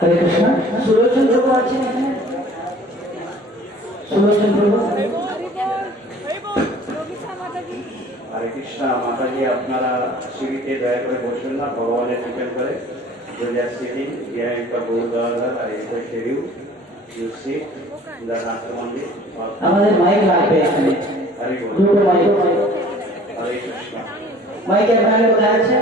Hare Krishna. Sulochana Prabhu aছেন এখানে? Sulochana Prabhu. হরে কৃষ্ণা মাতাজি, আপনারা সিঁড়িতে দয়া করে বসবেন না, ভগবানের ডিপেন্ড করে। They are sitting behind the Gurudwara or in the schedule. You sit in the Rashtramandir. আমাদের মাইক লাগবে এখানে। দুটো মাইক। হরে কৃষ্ণা। মাইক এখানে কোথায় আছে?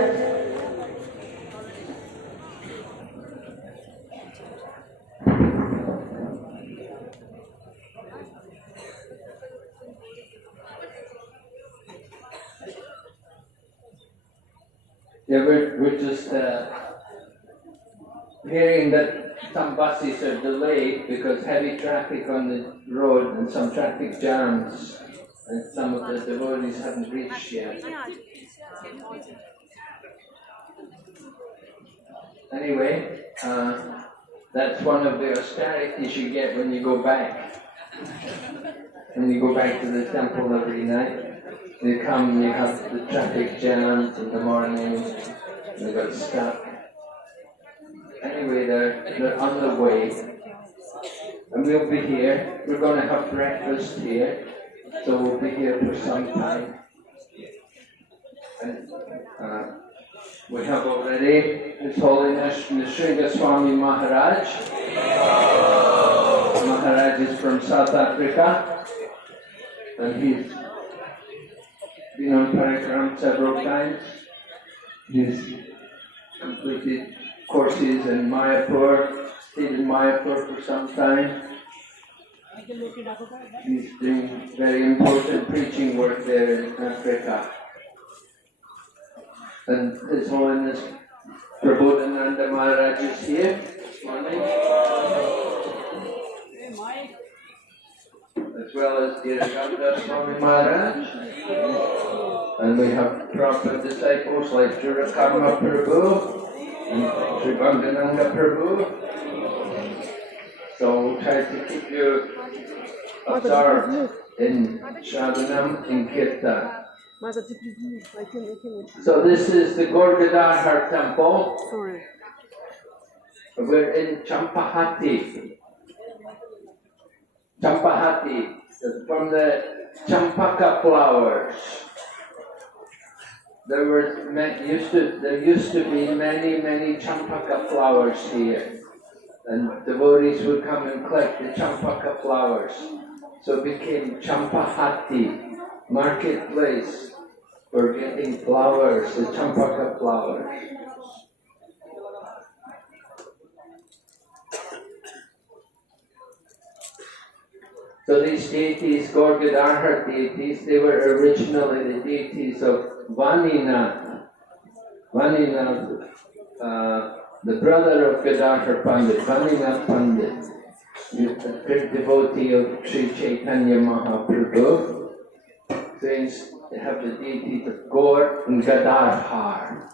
Yeah, we're just hearing that some buses are delayed because heavy traffic on the road and some traffic jams, and some of the devotees haven't reached yet. Anyway, that's one of the austerities you get when you go back. When you go back to the temple every night. They come and you have the traffic jams in the morning, they got stuck. Anyway, they're on the way. And we'll be here. We're going to have breakfast here. So we'll be here for some time. And we have already His Holiness Sri Goswami Maharaj. Maharaj is from South Africa. And he's been on Parikram several times. He's completed courses in Mayapur, stayed in Mayapur for some time. He's doing very important preaching work there in Africa. And His Holiness Prabodhananda Maharaj is here this morning. As well as Dhiraganda Swami Maharaj. And we have Prabhupada disciples like Jurakarma Prabhu and Sri Bhangananga Prabhu. So we'll try to keep you absorbed in Shravanam and Kirtan. So this is the Gaur-Gadadhar temple. We're in Champahati. Champahati, from the champaka flowers. There used to be many champaka flowers here, and devotees would come and collect the champaka flowers. So it became Champahati, marketplace for getting flowers, the champaka flowers. So these deities, Gaur-Gadadhar deities, they were originally the deities of Vaninath. Vaninath, the brother of Gadadhar Pandit, Vaninath Pandit, a great devotee of Sri Chaitanya Mahaprabhu. They have the deities of Gaur and Gadadhar.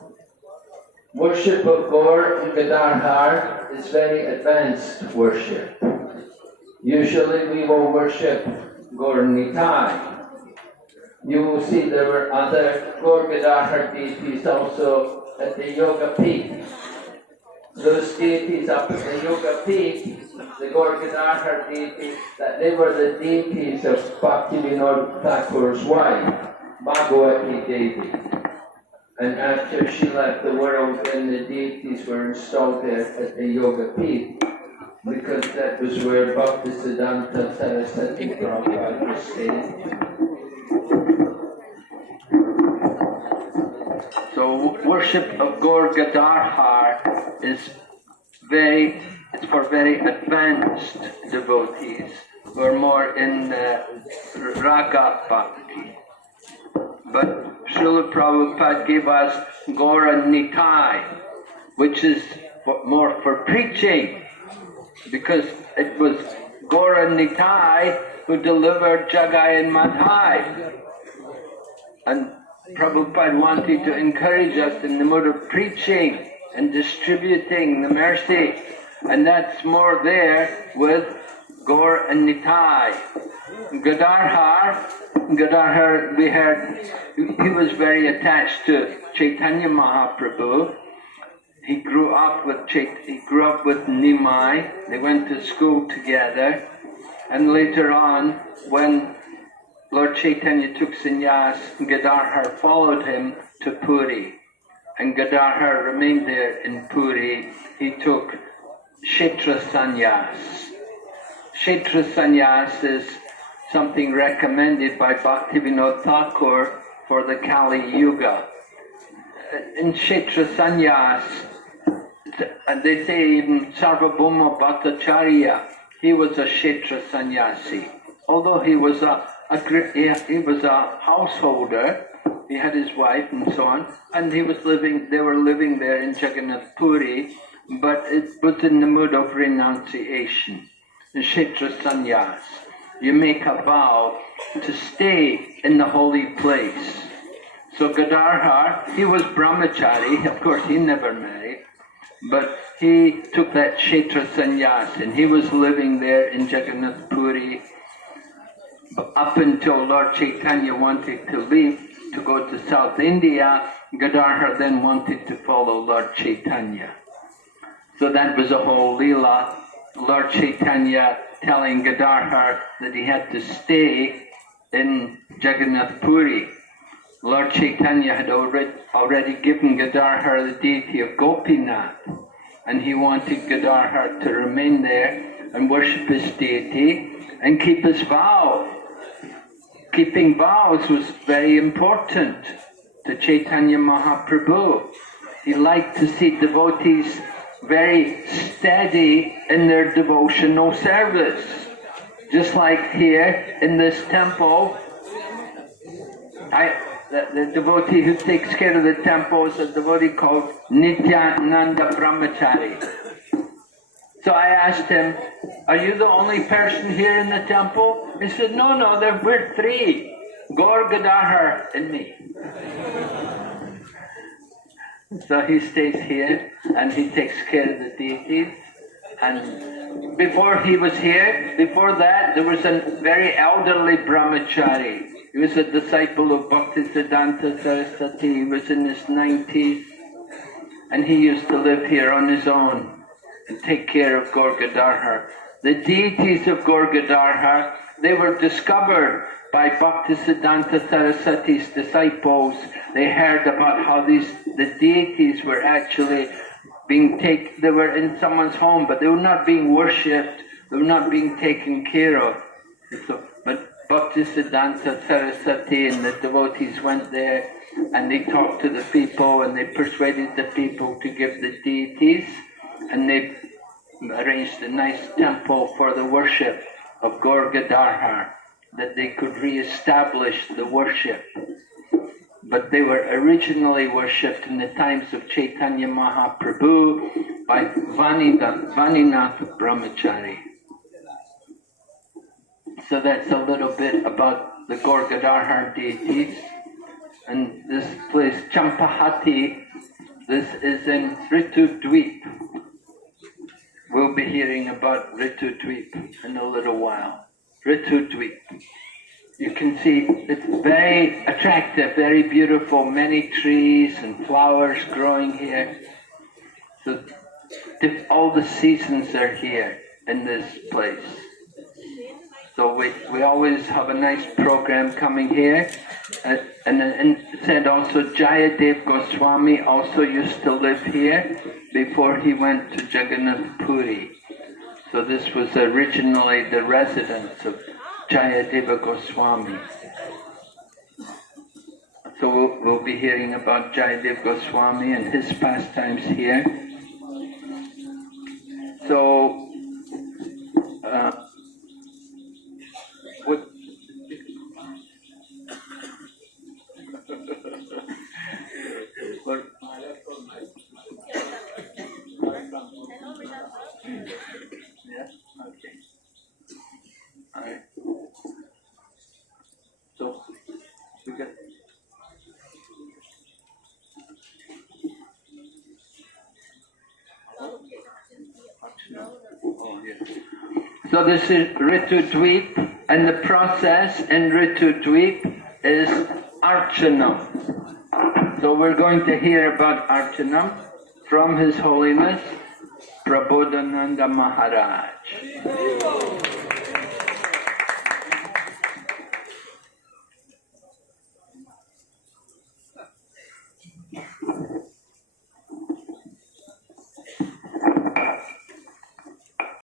Worship of Gaur and Gadadhar is very advanced worship. Usually we will worship Gaur Nitai. You will see there were other Gaur-Gadadhar deities also at the Yoga Peak. Those deities up at the Yoga Peak, the Gaur-Gadadhar deities, that they were the deities of Bhaktivinoda Thakur's wife, Bhagavati Devi. And after she left the world, then the deities were installed there at the Yoga Peak, because that was where Bhaktisiddhanta Saraswati Prabhupada was staying. So worship of Gaur-Gadadhar is for very advanced devotees who are more in Raga Bhakti. But Srila Prabhupada gave us Gaura Nitai, which is more for preaching, because it was Gaura Nitai who delivered Jagai and Madhai. And Prabhupada wanted to encourage us in the mode of preaching and distributing the mercy, and that's more there with Gaur and Nitai. Gadadhar, we heard, he was very attached to Chaitanya Mahaprabhu, he grew up with Nimai. They went to school together, and later on, when Lord Chaitanya took sannyas, Gadadhar followed him to Puri, and Gadadhar remained there in Puri. He took Kshetra sannyas. Kshetra sannyas is something recommended by Bhaktivinoda Thakur for the Kali Yuga. In Kshetra sannyas, they say even Sarvabhauma Bhattacharya, he was a Kshetra sannyasi. Although he was a householder, he had his wife and so on, and they were living there in Jagannath Puri, but it was in the mood of renunciation. In Kshetra sannyas, you make a vow to stay in the holy place. So Gadadhar, he was brahmachari, of course he never married, but he took that Kshetra sannyas and he was living there in Jagannath Puri up until Lord Chaitanya wanted to leave to go to South India. Gadadhar then wanted to follow Lord Chaitanya. So that was a whole leela. Lord Chaitanya telling Gadadhar that he had to stay in Jagannath Puri. Lord Chaitanya had already given Gadadhar the deity of Gopinath, and he wanted Gadadhar to remain there and worship his deity and keep his vow. Keeping vows was very important to Chaitanya Mahaprabhu. He liked to see devotees very steady in their devotional service. Just like here in this temple, the devotee who takes care of the temple is a devotee called Nityananda Brahmachari. So I asked him, "Are you the only person here in the temple?" He said, No, we're three, Gaur, Gadadhar and me. So he stays here and he takes care of the deities. And before he was here, before that, there was a very elderly brahmachari. He was a disciple of Bhaktisiddhanta Saraswati. He was in his 90s, and he used to live here on his own and take care of Gaur Gadadhar. The deities of Gaur Gadadhar, they were discovered by Bhaktisiddhanta Saraswati's disciples. They heard about how the deities were actually they were in someone's home, but they were not being worshipped, they were not being taken care of. But Bhaktisiddhanta Saraswati and the devotees went there and they talked to the people and they persuaded the people to give the deities, and they arranged a nice temple for the worship of Gaur Gadadhar, that they could re-establish the worship. But they were originally worshipped in the times of Chaitanya Mahaprabhu by Vaninath Brahmachari. So that's a little bit about the Gaur Gadadhar deities. And this place, Champahati, this is in Ritu Dweep. We'll be hearing about Ritu Dweep in a little while. Ritu Dweep. You can see it's very attractive, very beautiful, many trees and flowers growing here. So all the seasons are here in this place. So we always have a nice program coming here. And said also Jayadev Goswami also used to live here before he went to Jagannath Puri. So this was originally the residence of Jayadeva Goswami. So we'll be hearing about Jayadeva Goswami and his pastimes here. So, okay. All right. So we got. Oh, yes. So this is Ritu Dweep, and the process in Ritu Dweep is Archanam. So we're going to hear about Archanam. from His Holiness Prabodhananda Maharaj.